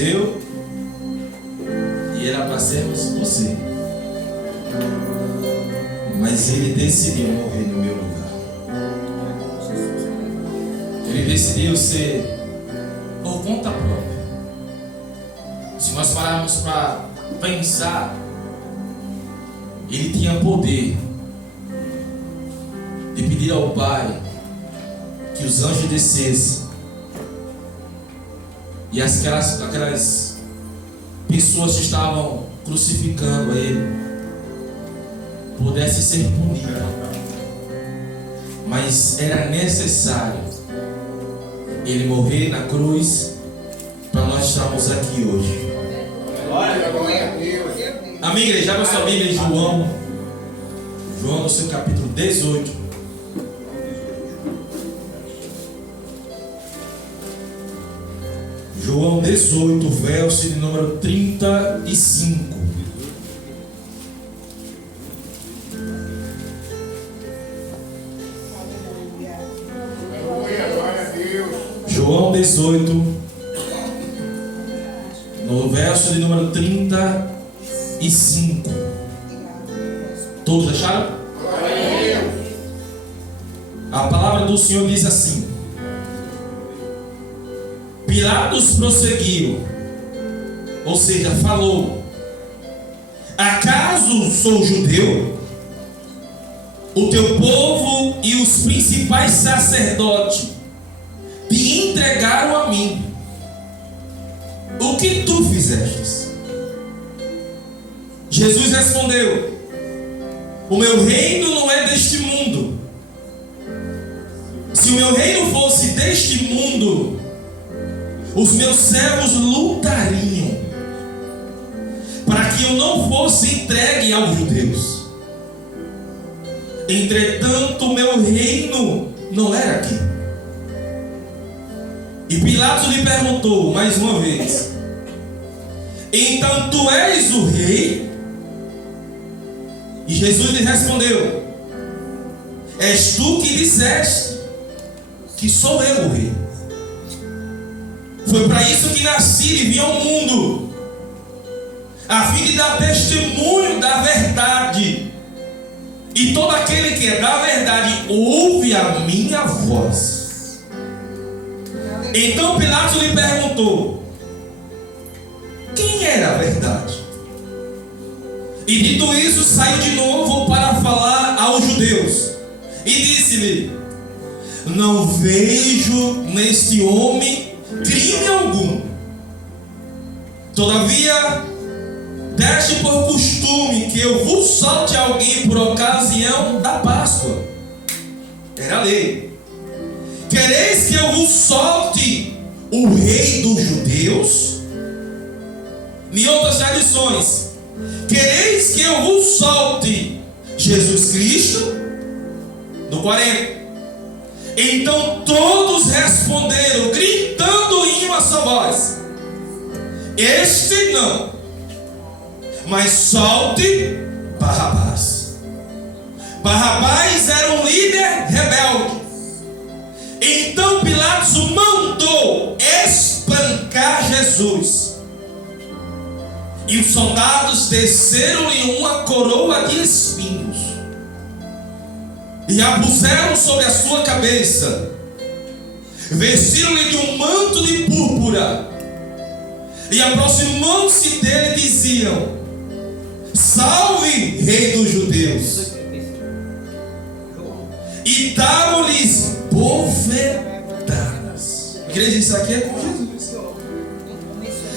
eu e era para sermos você. Mas ele decidiu morrer no meu lugar. Ele decidiu ser por conta própria. Se nós pararmos para pensar, ele tinha poder de pedir ao Pai que os anjos descessem e aquelas pessoas que estavam crucificando a ele pudessem ser punidas. Mas era necessário ele morrer na cruz para nós estarmos aqui hoje. Amém, igreja? Abra sua Bíblia em João no seu capítulo 18. João 18, verso de número 35. João 18, no verso de número 35. Todos acharam? A palavra do Senhor diz assim: Pilatos prosseguiu, ou seja, falou: acaso sou judeu? O teu povo e os principais sacerdotes te entregaram a mim. O que tu fizeste? Jesus respondeu: o meu reino não é deste mundo. Se o meu reino fosse deste mundo, os meus servos lutariam para que eu não fosse entregue aos judeus. Entretanto, o meu reino não era aqui. E Pilatos lhe perguntou mais uma vez: então tu és o rei? E Jesus lhe respondeu: és tu que disseste que sou eu o rei. Foi para isso que nasci e vim ao mundo, a fim de dar testemunho da verdade. E todo aquele que é da verdade ouve a minha voz. Então Pilatos lhe perguntou: quem era a verdade? E dito isso, saiu de novo para falar aos judeus. E disse-lhe: não vejo neste homem crime algum. Todavia, deste por costume que eu vos solte alguém por ocasião da Páscoa. Era a lei. Quereis que eu vos solte o rei dos judeus? Em outras tradições, quereis que eu vos solte Jesus Cristo? No 40. Então todos responderam, gritando em uma só voz: este não, mas solte Barrabás. Barrabás era um líder rebelde. Então Pilatos mandou espancar Jesus. E os soldados desceram-lhe uma coroa de espinhos e a puseram sobre a sua cabeça. Vestiram-lhe de um manto de púrpura e aproximando-se dele diziam: salve, rei dos judeus. E davam-lhes bofetadas. Igreja, isso aqui é com Jesus.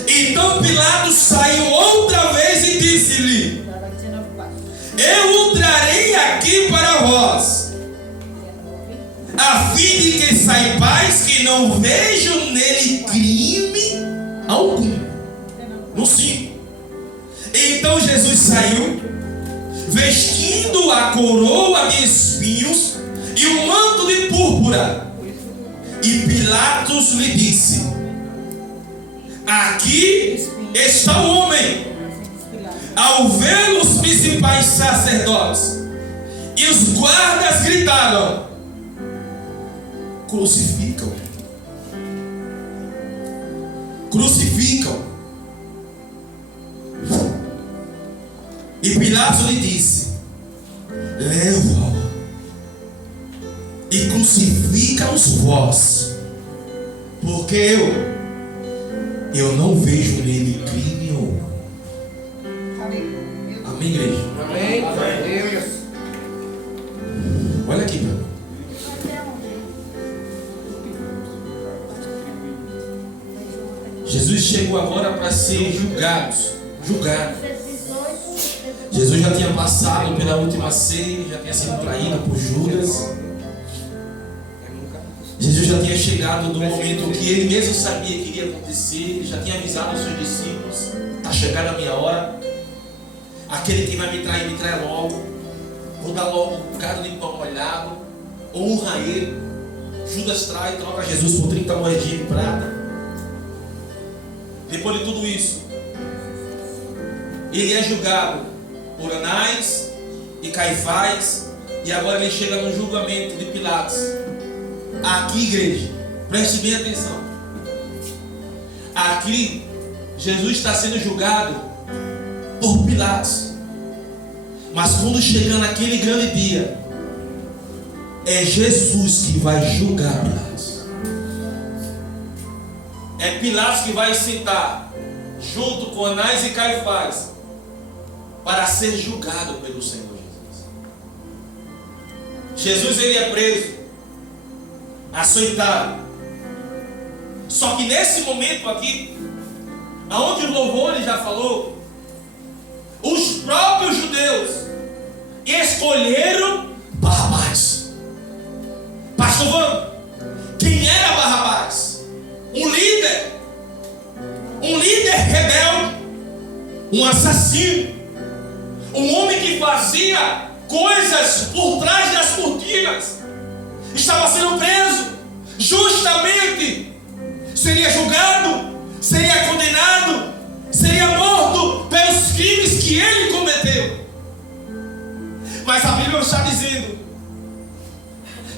Então Pilatos saiu outra vez e disse-lhe: eu o trarei aqui para vós, a fim de que saibais que não vejo nele crime algum. No 5. Então Jesus saiu, vestindo a coroa de espinhos e o manto de púrpura. E Pilatos lhe disse: aqui está o homem. Ao ver os principais sacerdotes e os guardas gritaram: crucificam, crucificam. Pilatos lhe disse: leva-o e crucifica-os vós, porque eu não vejo nele crime algum. Amém, igreja? Amém. Amém. Olha aqui, meu. Jesus chegou agora para ser julgado. Jesus já tinha passado pela última ceia, já tinha sido traído por Judas. Jesus já tinha chegado no momento que ele mesmo sabia que iria acontecer. Ele já tinha avisado aos seus discípulos: está chegando a minha hora. Aquele que vai me trai logo. Vou dar logo um bocado de pão molhado. Honra ele. Judas trai, troca Jesus por 30 moedinhas de prata. Depois de tudo isso, ele é julgado por Anás e Caifás. E agora ele chega no julgamento de Pilatos. Aqui, igreja, preste bem atenção. Aqui, Jesus está sendo julgado por Pilatos. Mas quando chegar naquele grande dia, é Jesus que vai julgar Pilatos. É Pilatos que vai sentar junto com Anás e Caifás para ser julgado pelo Senhor Jesus. Jesus, ele é preso, açoitado. Só que nesse momento aqui, aonde o louvor ele já falou, os próprios judeus escolheram Barrabás. Pastor Vando, quem era Barrabás? Um líder rebelde, um assassino, um homem que fazia coisas por trás das cortinas, estava sendo preso, justamente seria julgado, seria condenado, seria morto pelos crimes que ele cometeu. Mas a Bíblia está dizendo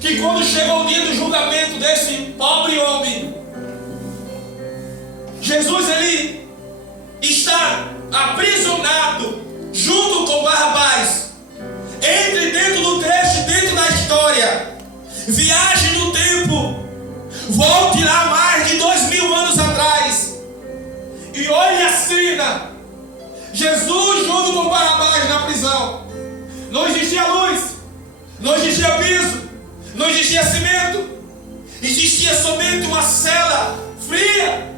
que quando chegou o dia do julgamento desse pobre homem, Jesus ele está aprisionado junto com Barrabás. Entre dentro do trecho, dentro da história, viaje no tempo, volte lá mais de 2000 anos atrás e olhe a cena. Jesus junto com Barrabás na prisão. Não existia luz, não existia piso, não existia cimento, existia somente uma cela fria.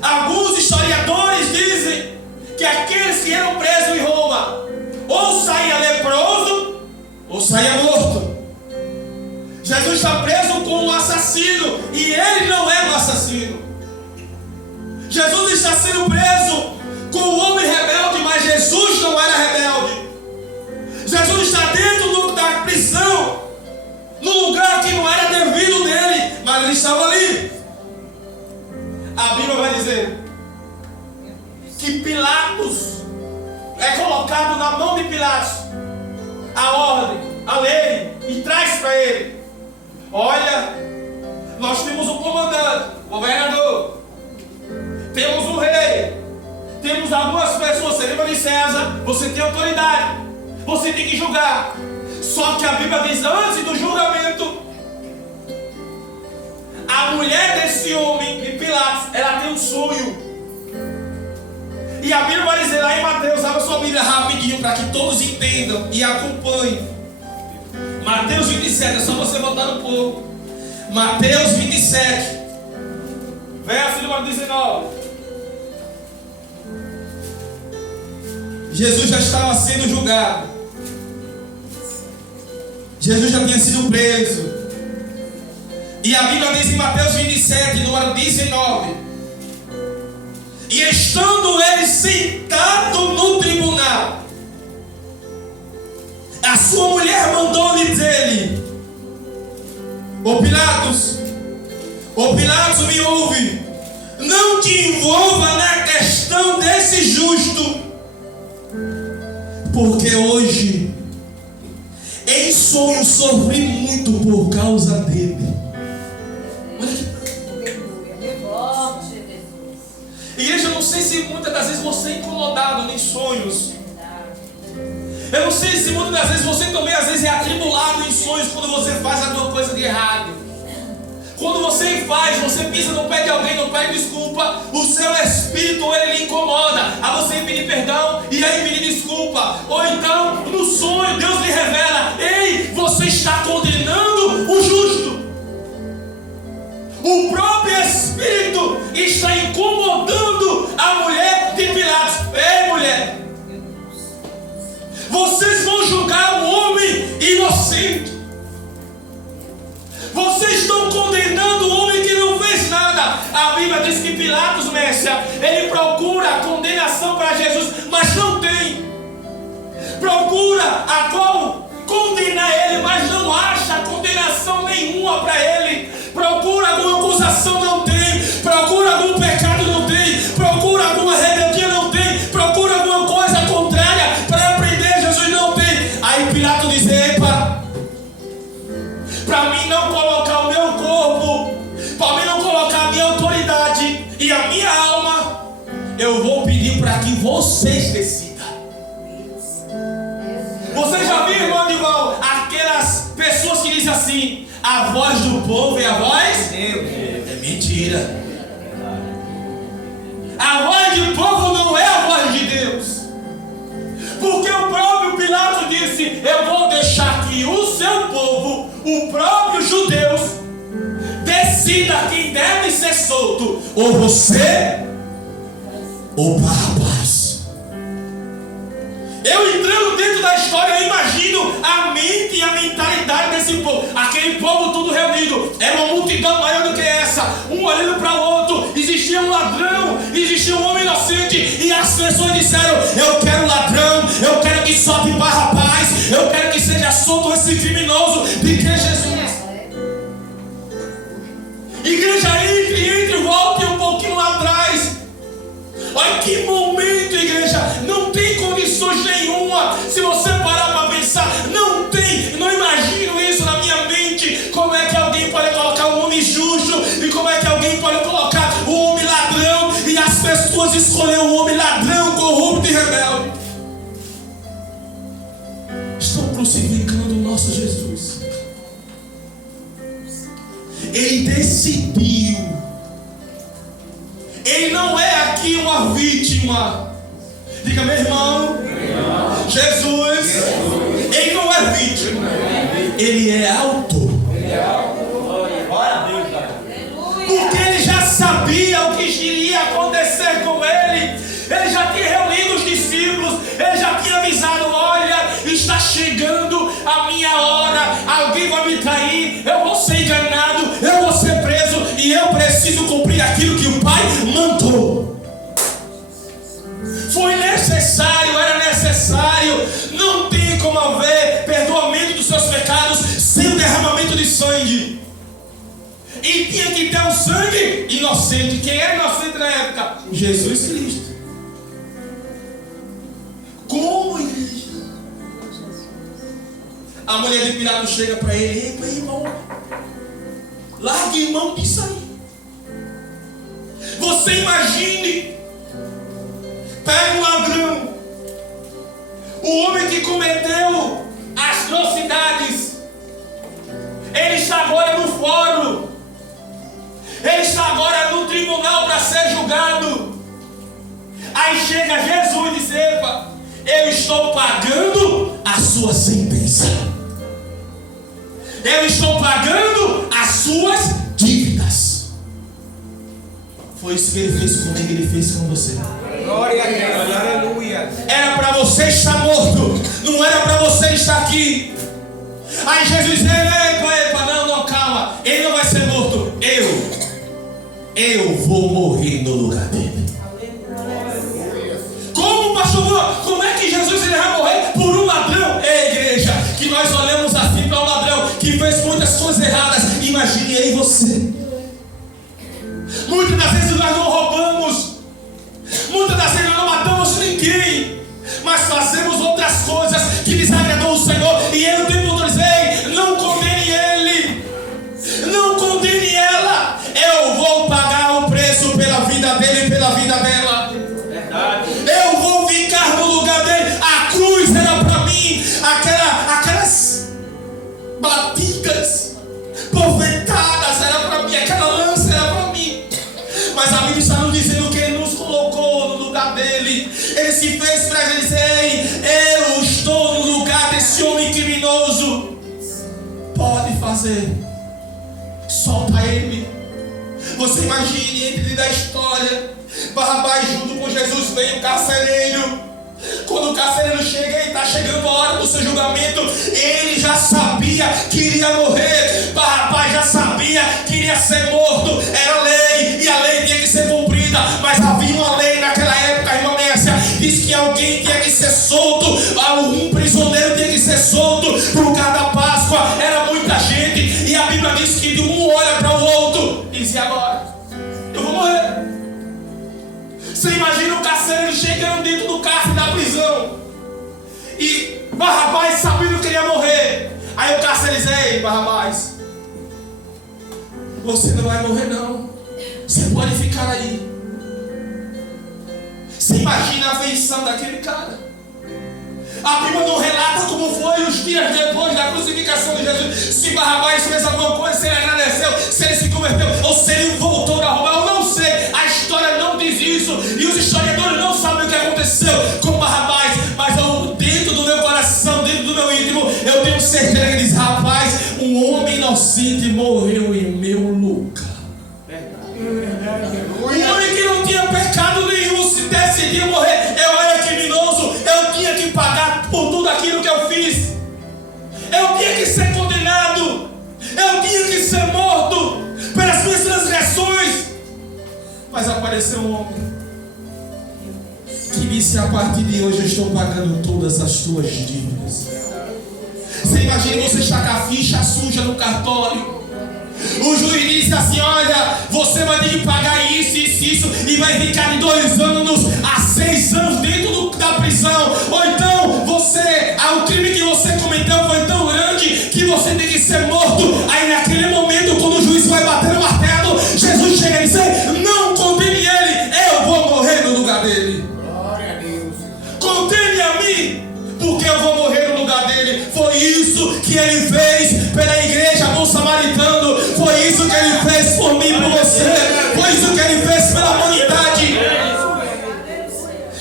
Alguns historiadores dizem que aqueles que eram presos em Roma ou saía leproso ou saía morto. Jesus está preso com um assassino e ele não é um assassino. Jesus está sendo preso com um homem rebelde, mas Jesus não era rebelde. Jesus está dentro da prisão, num lugar que não era devido dele, mas ele estava ali. A Bíblia vai dizer que Pilatos é colocado na mão de Pilatos a ordem, a lei, e traz para ele: olha, nós temos um comandante, governador, temos um rei, temos algumas pessoas, você lembra de César, você tem autoridade, você tem que julgar. Só que a Bíblia diz, antes do julgamento, a mulher desse homem, de Pilatos, ela tem um sonho. E a Bíblia vai dizer lá em Mateus, abra sua Bíblia rapidinho para que todos entendam e acompanhem. Mateus 27, é só você voltar um pouco. Mateus 27, verso número 19. Jesus já estava sendo julgado. Jesus já tinha sido preso. E a Bíblia diz em Mateus 27, número 19: e estando ele sentado no tribunal, a sua mulher mandou-lhe dizer-lhe: Ô Pilatos, me ouve, não te envolva na questão desse justo, porque hoje em sonho sofri muito por causa dele. Igreja, eu não sei se muitas das vezes você é incomodado em sonhos Eu não sei se muitas das vezes você também às vezes é atribulado em sonhos quando você faz alguma coisa de errado. Quando você faz, você pisa no pé de alguém, não pede desculpa, o seu espírito ele lhe incomoda a você pedir perdão e aí pedir desculpa. Ou então, no sonho, Deus lhe revela: ei, você está condenando o justo. O próprio espírito está incomodando a mulher de Pilatos. Ei, mulher, vocês vão julgar um homem inocente. Vocês estão condenando um homem que não fez nada. A Bíblia diz que Pilatos, Mércia, ele procura a condenação para Jesus, mas não tem. Procura a qual condenar ele, mas não acha condenação nenhuma para ele. Procura alguma acusação, não tem. Procura algum pecado, não tem. Procura alguma rebeldia, não tem. Procura alguma coisa contrária para prender Jesus, não tem. Aí Pilatos diz: epa, para mim não colocar o meu corpo, para mim não colocar a minha autoridade e a minha alma, eu vou pedir para que vocês decidam. Você já viu, irmão Dival, aquelas pessoas que dizem assim: a voz do povo é a voz de Deus? É mentira. A voz do povo não é a voz de Deus. Porque o próprio Pilatos disse: eu vou deixar que o seu povo, o próprio judeus, decida quem deve ser solto, ou você ou Barrabás. Eu entrando dentro da história, eu imagino a mente e a mentalidade desse povo. Aquele povo todo reunido, era uma multidão maior do que essa, um olhando para o outro. Existia um ladrão, existia um homem inocente, e as pessoas disseram: eu quero ladrão, eu quero que solte Barrabás, eu quero que seja solto esse criminoso de que Jesus. Igreja, entre e volte um pouquinho lá atrás. Olha que momento, igreja. Não tem condições nenhuma. Se você parar para pensar, não tem. Não imagino isso na minha mente. Como é que alguém pode colocar um homem justo, e como é que alguém pode colocar um homem ladrão, e as pessoas escolheram um homem ladrão, corrupto e rebelde. Estão crucificando o nosso Jesus. Ele decidiu. Ele não é aqui uma vítima. Diga, meu irmão, Jesus, ele não é vítima. Ele é autor. Porque ele já sabia o que iria acontecer com ele. Ele já tinha reunido os discípulos. Ele já tinha avisado: olha, está chegando a minha hora. Alguém vai me trair. Eu vou ser enganado. Eu vou ser preso. E eu preciso cumprir aquilo que o Pai mandou. Foi necessário, era necessário. Não tem como haver perdoamento dos seus pecados sem o derramamento de sangue. E tinha que ter um sangue inocente. Quem era inocente na época? Jesus Cristo. Como, igreja? A mulher de Pilatos chega para ele: ei, irmão, largue mão disso aí. Você imagine, pega um ladrão, o homem que cometeu as atrocidades, ele está agora no fórum, ele está agora no tribunal para ser julgado. Aí chega Jesus e diz: epa, eu estou pagando a sua sentença. Eu estou pagando as suas dívidas. Foi isso que ele fez comigo, ele fez com você. Glória a Deus, aleluia. Era para você estar morto, não era para você estar aqui. Aí Jesus diz: epa, não, calma. Ele não vai ser morto. Eu vou morrer no lugar dele. Como, pastor? Como é que Jesus ele vai morrer por um ladrão? É, igreja, que nós olhamos assim para um ladrão que fez muitas coisas erradas. Imagine aí você. Muitas das vezes nós não roubamos, muitas das vezes nós não matamos ninguém, mas fazemos outras coisas que desagradam o Senhor. E ele o tempo todo diz: ei, não condene ele, não condene ela. Eu vou pagar o preço pela vida dele e pela vida dela. Verdade. Eu vou ficar no lugar dele. A cruz era para mim, fazer? Solta ele. Você imagine, entre da história, Barrabás junto com Jesus vem o carcereiro. Quando o carcereiro chega e está chegando a hora do seu julgamento, ele já sabia que iria morrer. Barrabás já sabia que iria ser morto. Era lei, e a lei tinha que ser cumprida. Mas havia uma lei naquela época, irmã Nécia, diz que alguém tinha que ser solto, um prisioneiro tinha que ser solto por cada Páscoa. Era muita gente, e a Bíblia diz que de um olha para o outro, dizia: agora eu vou morrer. Você imagina o carcereiro chegando dentro do cárcere da prisão, e Barrabás sabendo que ele ia morrer. Aí o carcereiro diz: ei, Barrabás, você não vai morrer não, você pode ficar aí. Você imagina a afeição daquele cara. A Bíblia não relata como foi os dias depois da crucificação de Jesus. Se Barrabás fez alguma coisa, se ele agradeceu, se ele se converteu, ou se ele voltou a roubar, eu não sei. A história não diz isso, e os historiadores não sabem o que aconteceu com Barrabás. Mas eu, dentro do meu coração, dentro do meu íntimo, eu tenho certeza que diz: rapaz, um homem inocente morreu em meu lugar. Um homem que não tinha pecado nenhum, se decidia morrer. Eu era criminoso, eu tinha que pagar por tudo aquilo que eu fiz. Eu tinha que ser condenado, eu tinha que ser morto pelas minhas transgressões. Mas apareceu um homem que disse: a partir de hoje eu estou pagando todas as tuas dívidas. Você imagina, você está com a ficha suja no cartório. O juiz disse assim: olha, você vai ter que pagar isso, e vai ficar de 2 anos a 6 anos dentro da prisão. Ou então, o crime que você cometeu foi tão grande que você tem que ser morto. Aí naquele momento, quando o juiz vai bater no martelo, Jesus chega e diz: não condene ele, eu vou morrer no lugar dele. Glória a Deus. Condene a mim, porque eu vou morrer no lugar dele. Foi isso que ele fez pela igreja bom samaritano. Foi isso que ele fez por mim e por você. Foi isso que ele fez pela humanidade.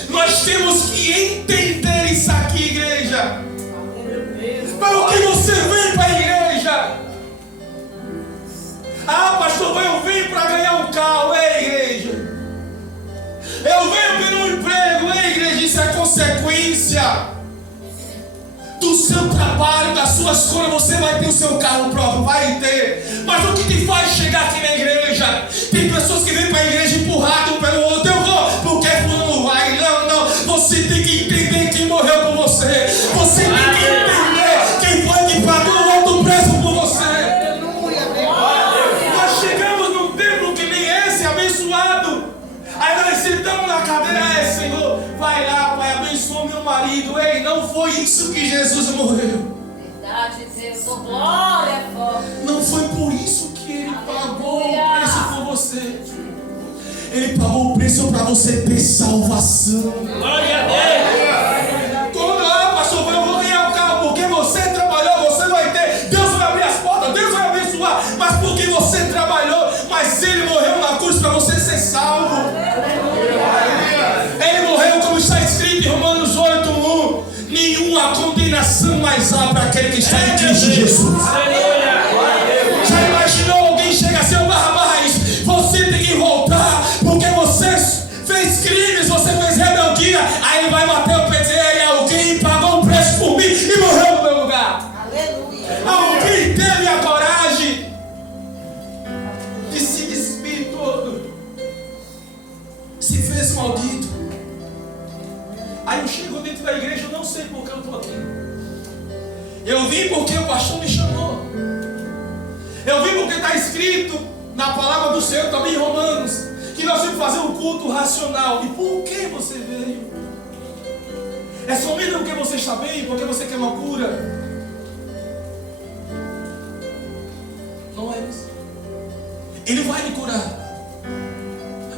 Nós temos que entender isso aqui, igreja. Para o que você vem para a igreja? Ah, pastor, eu venho para ganhar um carro. Ei, igreja, eu venho pelo um emprego. Ei, igreja, isso é consequência do seu trabalho, das suas coisas. Você vai ter o seu carro próprio, vai ter. Mas o que te faz chegar aqui na igreja? Tem pessoas que vêm para a igreja empurrado pelo outro. Eu vou porque fulano vai. Não. Você tem que entender quem morreu por você. Você tem que entender quem foi que pagou o alto preço por você. Nós chegamos num tempo que nem esse, abençoado. Aí nós sentamos na cadeira: Senhor, vai lá, Pai, abençoa meu marido. Ei, não foi isso que Jesus morreu. Verdade, Deus, glória é forte. Não foi por isso que Ele pagou o preço por você. Ele pagou o preço para você ter salvação. Glória a Deus. Quando pastor, eu vou ganhar o carro porque você trabalhou, você vai ter. Deus vai abrir as portas, Deus vai abençoar. Mas porque você trabalhou, mas Ele morreu na cruz para você ser salvo. Ele morreu como está escrito em Romanos 8:1. Nenhuma condenação mais há para aquele que está em Cristo Jesus. Já imaginou alguém chega assim: Barrabás, você tem que voltar porque você fez crimes, você fez rebeldia. Aí ele vai bater o pé e dizer: alguém pagou um preço por mim e morreu no meu lugar. Aleluia. Alguém teve a coragem de se despir todo, se fez maldito. Aí eu chego dentro da igreja, eu não sei por que eu estou aqui. Eu vim porque o pastor me chamou. Eu vim porque está escrito na palavra do Senhor, também em Romanos, que nós temos que fazer um culto racional. E por que você veio? É somente porque você está bem? Porque você quer uma cura? Não é isso. Ele vai lhe curar.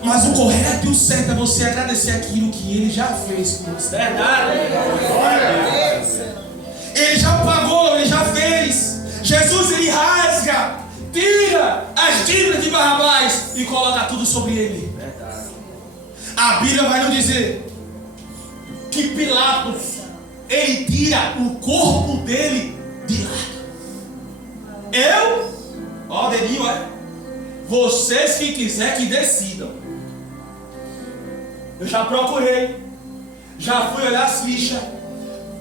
Mas o correto e o certo é você agradecer aquilo que Ele já fez por você. Verdade. Ele já pagou, Ele já fez. Jesus, Ele rasga, tira as dívidas de Barrabás e coloca tudo sobre Ele. Verdade. A Bíblia vai nos dizer que Pilatos, ele tira o corpo dele de lado. Eu? Ó, dedinho, é? Vocês que quiser que decidam. Eu já procurei. Já fui olhar as fichas.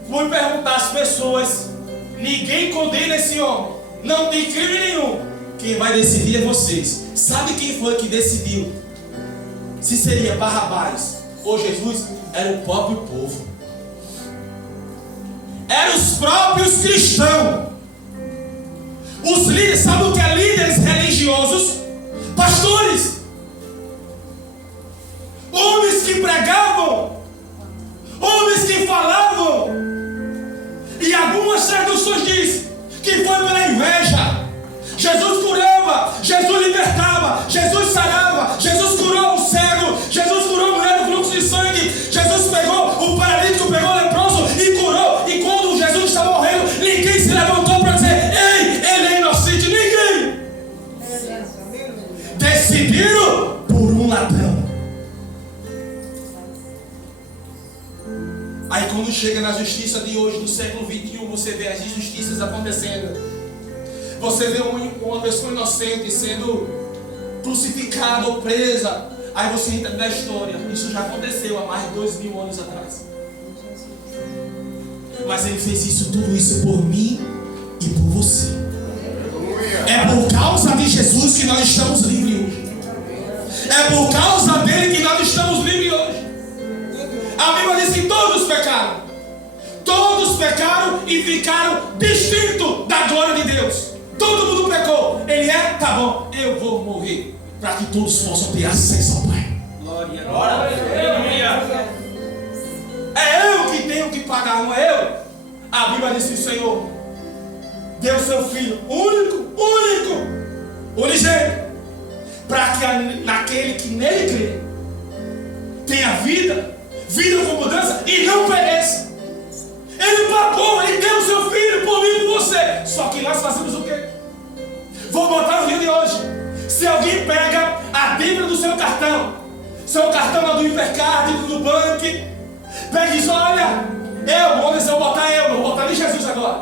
Fui perguntar às pessoas. Ninguém condena esse homem. Não tem crime nenhum. Quem vai decidir é vocês. Sabe quem foi que decidiu se seria Barrabás ou Jesus? Era o próprio povo. Eram os próprios cristãos. Os líderes, sabe o que é líderes religiosos? Pastores. Homens que pregavam. Homens que falavam. E algumas traduções diz que foi pela inveja. Jesus curava, Jesus libertava, Jesus sarava, Jesus curou o cego, Jesus curou a mulher do fluxo de sangue, Jesus pegou o paralítico, pegou o leproso e curou. E quando Jesus estava morrendo, ninguém se levantou para dizer: ei, ele é inocente. Ninguém. Decidiram por um ladrão. Aí quando chega na justiça de hoje, do século 21, você vê as injustiças acontecendo. Você vê uma pessoa inocente sendo crucificada ou presa. Aí você entra na história. Isso já aconteceu há mais de 2000 anos atrás. Mas ele fez isso, tudo isso por mim e por você. É por causa de Jesus que nós estamos livres hoje. É por causa dele que nós estamos livres hoje. A Bíblia diz que todos pecaram. Todos pecaram e ficaram distintos da glória de Deus. Todo mundo pecou. Ele é, tá bom, eu vou morrer para que todos possam ter acesso ao Pai. Glória a Deus. É eu que tenho que pagar, não é eu? A Bíblia diz que o Senhor deu seu Filho único, unigênito, para que naquele que nele crê tenha vida com mudança e não pereça. Ele pagou, ele deu o seu Filho por mim e por você. Só que nós fazemos o quê? Vou botar no rio de hoje. Se alguém pega a dívida do seu cartão é do Hipercard, do banco, pega e diz: olha, vou botar ali Jesus agora.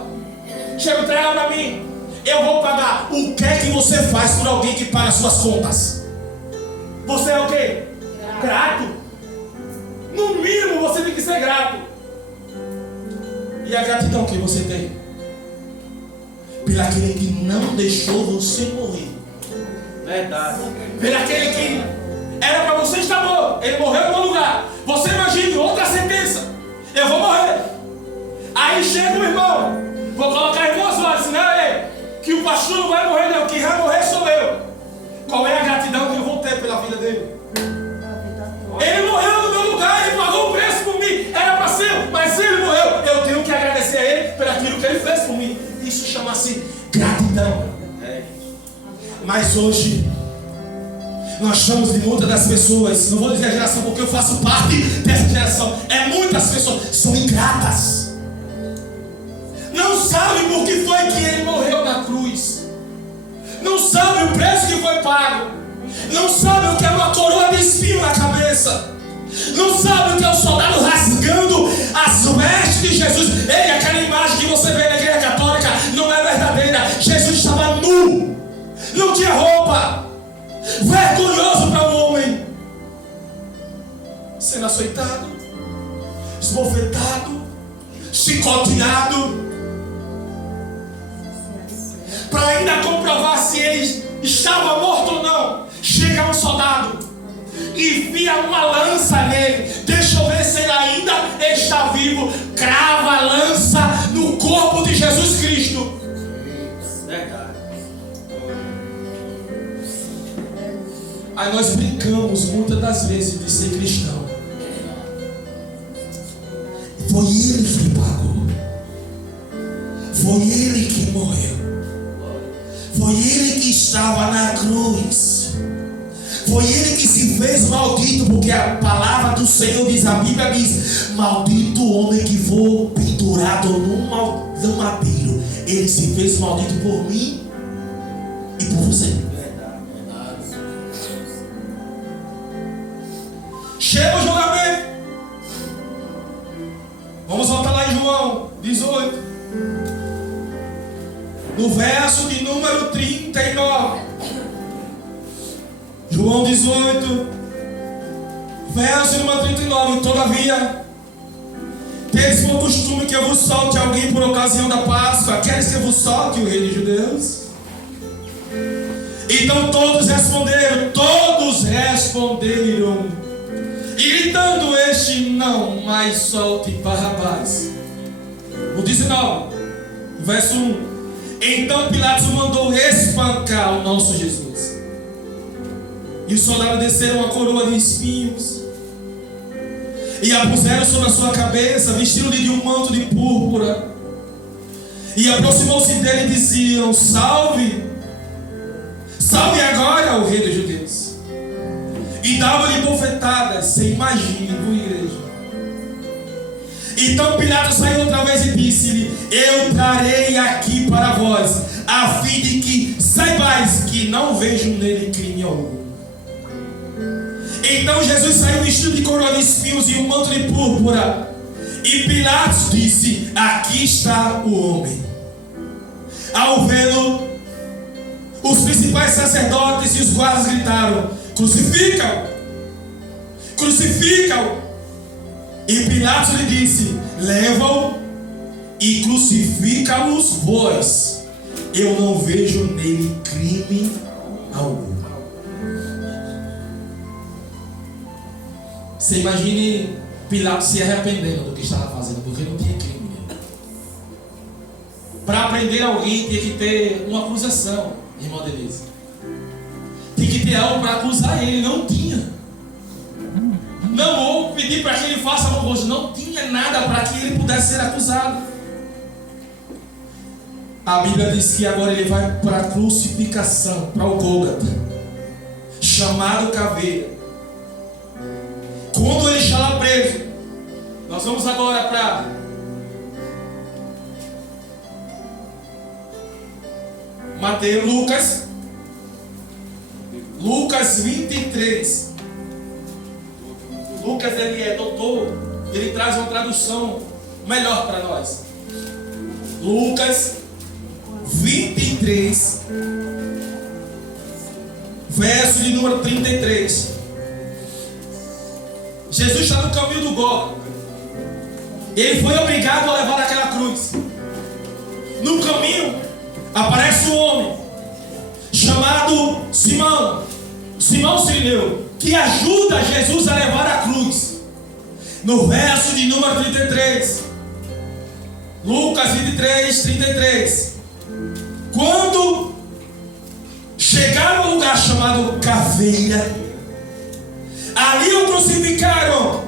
Chega, entrega para mim. Eu vou pagar. O que é que você faz por alguém que paga suas contas? Você é o quê? Grato. No mínimo você tem que ser grato. E a gratidão que você tem pelo aquele que não deixou você morrer. Verdade. Pelo aquele que era para você estar morto. Ele morreu no lugar. Você imagine outra sentença: eu vou morrer. Aí chega o irmão. Vou colocar em duas horas, senão que o pastor não vai morrer, não. Quem vai morrer sou eu. Qual é a gratidão que eu vou ter pela vida dele? Ele morreu no meu lugar, ele pagou o preço por mim. Era para ser, mas ele morreu. Eu tenho que agradecer a ele por aquilo que ele fez por mim. Isso chama-se gratidão. Mas hoje nós chamamos de muitas das pessoas, não vou dizer a geração porque eu faço parte dessa geração, muitas pessoas são ingratas. Não sabem por que foi que ele morreu na cruz. Não sabem o preço que foi pago. Não sabem o que é uma coroa de espinho na cabeça. Não sabem o que é o soldado rasgando as vestes de Jesus. Ei, aquela imagem que você vê na igreja católica não é verdadeira. Jesus estava nu, não tinha roupa, vergonhoso para o homem, sendo açoitado, esbofetado, chicoteado, para ainda comprovar se ele estava morto ou não. Chega um soldado e enfia uma lança nele. Deixa eu ver se ele ainda está vivo. Crava a lança no corpo de Jesus Cristo. Verdade. Aí nós brincamos muitas das vezes de ser cristão. Foi ele que pagou. Foi ele que morreu. Foi ele que estava na cruz. Foi ele que se fez maldito, porque a palavra do Senhor diz, a Bíblia diz: maldito o homem que for pendurado num madeiro. Ele se fez maldito por mim e por você. Chega o julgamento. Vamos voltar lá em João 18, no verso de número número 39. João 18, verso número 39. Todavia, tendes por costume que eu vos solte alguém por ocasião da Páscoa. Queres que eu vos solte o rei dos judeus? Então todos responderam, e gritando este, não, mas solte Barrabás. O 19, verso 1. Então Pilatos mandou espancar o nosso Jesus. E os soldados desceram a coroa de espinhos e a puseram sobre a sua cabeça, vestiram-lhe de um manto de púrpura. E aproximou-se dele e diziam, salve, salve agora o rei dos judeus. E davam-lhe bofetadas, você imagine, por igreja. Então Pilatos saiu outra vez e disse-lhe, eu trarei aqui para vós, a fim de que saibais que não vejo nele crime algum. Então Jesus saiu vestido de coroa de espinhos e um manto de púrpura. E Pilatos disse, aqui está o homem. Ao vê-lo, os principais sacerdotes e os guardas gritaram, crucifica-o, crucifica-o. E Pilatos lhe disse, leva-o e crucifica-os vós. Eu não vejo nele crime algum. Você imagine Pilatos se arrependendo do que estava fazendo, porque não tinha crime nele. Para prender alguém tinha que ter uma acusação, irmã Denise. Tem que ter algo para acusar ele, não tinha. Não vou pedir para que ele faça uma coisa, não tinha nada para que ele pudesse ser acusado. A Bíblia diz que agora ele vai para a crucificação, para o Gólgota, chamado caveira. Quando ele está lá preso, nós vamos agora para Lucas 23. Lucas, ele é doutor, ele traz uma tradução melhor para nós. Lucas 23, verso de número 33. Jesus está no caminho do Gólgota. Ele foi obrigado a levar aquela cruz. No caminho aparece um homem chamado Simão Sirineu, que ajuda Jesus a levar a cruz. No verso de número 33, Lucas 23, 33. Quando chegaram ao lugar chamado Caveira, ali o crucificaram,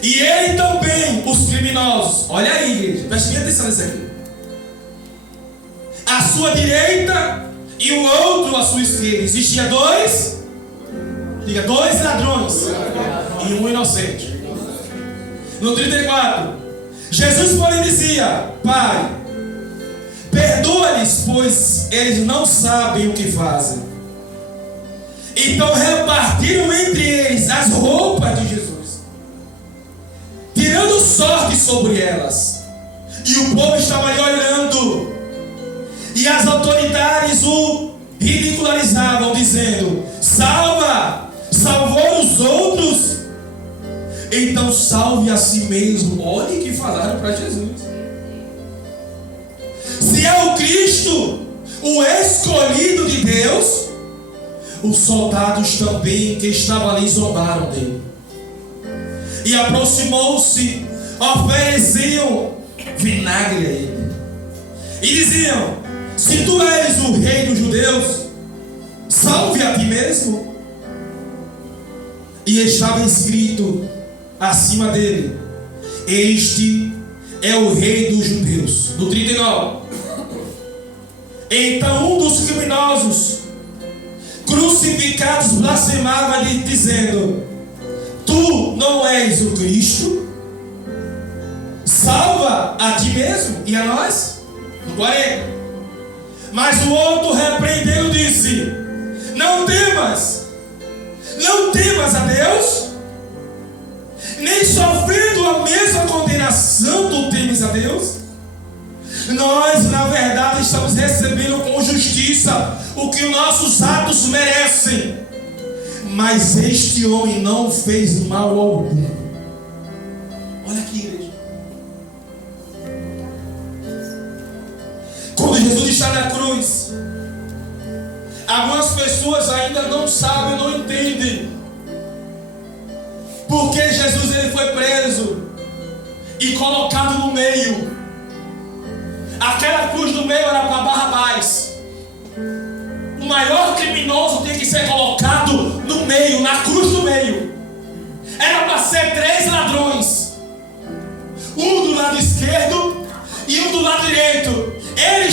e ele também, os criminosos. Olha aí, igreja, preste atenção nisso aqui. À sua direita e o outro à sua esquerda. Existia dois ladrões e um inocente. No 34, Jesus porém dizia, Pai, perdoa-lhes, pois eles não sabem o que fazem. Então repartiram entre eles as roupas de Jesus, tirando sorte sobre elas. E o povo estava ali olhando, e as autoridades o ridicularizavam, dizendo, salvou os outros, então salve a si mesmo. Olha que falaram para Jesus. Se é o Cristo, o escolhido de Deus, os soldados também que estavam ali zombaram dele. E aproximou-se, ofereciam vinagre a ele e diziam, se tu és o rei dos judeus, salve a ti mesmo. E estava escrito acima dele, este é o rei dos judeus. No 39, então um dos criminosos crucificados blasfemava-lhe, dizendo, tu não és o Cristo? Salva a ti mesmo e a nós. No 40, mas o outro repreendeu e disse, não temas a Deus, nem sofrendo a mesma condenação tu temes a Deus. Nós na verdade estamos recebendo com justiça justiça, o que os nossos atos merecem. Mas este homem não fez mal algum. Olha aqui, igreja. Quando Jesus está na cruz, algumas pessoas ainda não sabem, não entendem porque Jesus ele foi preso e colocado no meio. Aquela cruz no meio era para Barrabás. O maior criminoso tem que ser colocado no meio, na cruz do meio. Era para ser 3 ladrões, um do lado esquerdo e um do lado direito. Eles